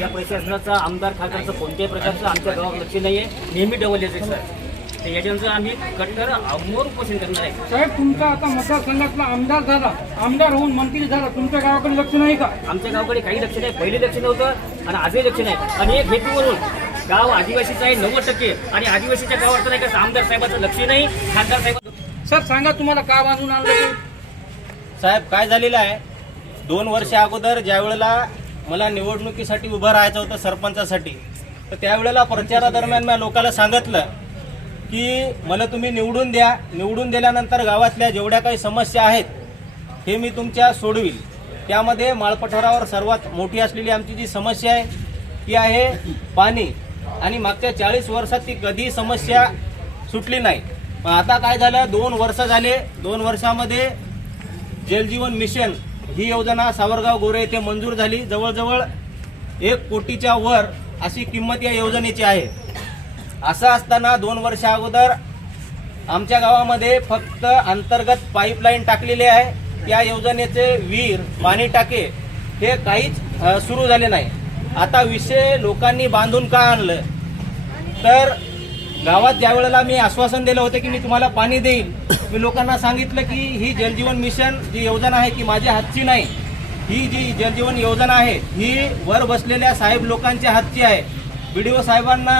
या प्रशासनाचा आमदार खासदारचं कोणत्याही प्रकारचं आमच्या गावात लक्ष नाही आहे नेहमी डबल येते सर. तर याच्यानंतर आम्ही कट्टर अमोर उपोषण करणार आहे. साहेब तुमचा आता मतदारसंघातला आमदार झाला. आमदार होऊन मंत्री झाला. तुमच्या गावाकडे लक्ष नाही का? आमच्या गावाकडे काही लक्ष नाही. पहिले लक्ष नव्हतं आणि आजही लक्ष नाही. आणि एक हेतूवरून गाव आदिवासीचं आहे नव्वद टक्के. आणि आदिवासीच्या गावात नाही का आमदार साहेबाचं लक्ष नाही. खासदार साहेब सर सांगा तुम्हाला का बांधून आणलं? साहेब काय झालेलं आहे? दोन वर्ष अगोदर ज्या वेळेला मला निवडणुकीसाठी उभं राहायचं होतं सरपंचासाठी तर त्यावेळेला प्रचारादरम्यान मी लोकांना सांगितलं की मला तुम्ही निवडून द्या. निवडून दिल्यानंतर गावातल्या जेवढ्या काही समस्या आहेत हे मी तुमच्या सोडवील. त्यामध्ये माळपठारावर सर्वात मोठी असलेली आमची जी समस्या आहे ती आहे पाणी. आणि मागच्या चाळीस वर्षात ती कधी समस्या सुटली नाही. पण आता काय झालं? दोन वर्ष झाले. दोन वर्षामध्ये जलजीवन मिशन ही योजना सावरगाव गोरे येथे मंजूर झाली. जवळजवळ एक कोटीच्या वर अशी किंमत या योजनेची आहे. असं असताना दोन वर्ष अगोदर आमच्या गावामध्ये फक्त अंतर्गत पाईपलाईन टाकलेली आहे. त्या योजनेचे विहीर पाणी टाके हे काहीच सुरू झाले नाही. आता विषय लोकांनी बांधून का आणलं? तर गावात ज्या वेळेला मी आश्वासन दिलं होतं की मी तुम्हाला पाणी देईन मी लोकांना सांगितलं की ही जलजीवन मिशन जी योजना आहे ती माझ्या हातची नाही. ही जी जलजीवन योजना आहे ही वर बसलेल्या साहेब लोकांच्या हातची आहे. बी डी ओ साहेबांना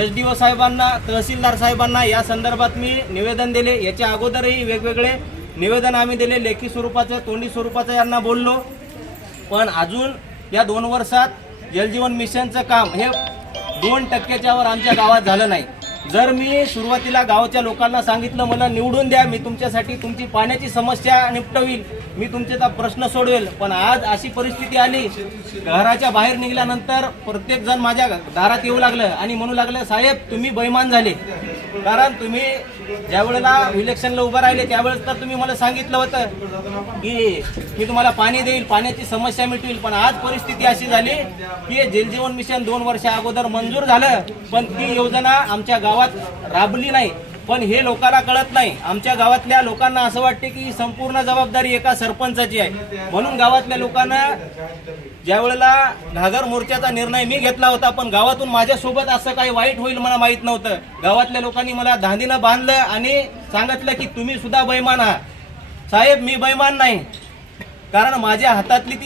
एस डी ओ साहेबांना तहसीलदार साहेबांना या संदर्भात मी निवेदन दिले. याच्या अगोदरही वेगवेगळे निवेदन आम्ही दिले. लेखी स्वरूपाचं तोंडी स्वरूपाचं यांना बोललो. पण अजून या दोन वर्षात जलजीवन मिशनचं काम हे दोन टक्क्याच्यावर आमच्या गावात झालं नाही. जर मी सुरुवातीला गावाच्या लोकांना सांगितलं मला निवडून द्या मी तुमच्यासाठी तुमची पाण्याची समस्या निपटवील मी तुमचे प्रश्न सोडवेल. पण आज अशी परिस्थिती आली घराच्या बाहेर निघाल्यानंतर प्रत्येक जण माझ्या दारात येऊ लागलं आणि म्हणू लागलं साहेब तुम्ही बैमान झाले. कारण तुम्ही ज्या वेळेला इलेक्शनला उभं राहिले त्यावेळेस तर तुम्ही मला सांगितलं होतं की मी तुम्हाला पाणी देईल पाण्याची समस्या मिटवील पण आज परिस्थिती अशी झाली की जलजीवन मिशन दोन वर्षा अगोदर मंजूर झालं पण ती योजना आमच्या गावात राबली नाही. पण हे लोकांना कळत नाही. आमच्या गावातल्या लोकांना असं वाटते की संपूर्ण जबाबदारी एका सरपंचाची आहे. म्हणून गावातल्या लोकांना ज्या वेळेला घागर मोर्चाचा निर्णय मी घेतला होता पण गावातून माझ्यासोबत असं काही वाईट होईल मला माहीत नव्हतं. गावातल्या लोकांनी मला धांदीनं बांधलं आणि सांगितलं की तुम्ही सुद्धा बैमान आहात. साहेब मी बैमान नाही. कारण माझ्या हातातली ती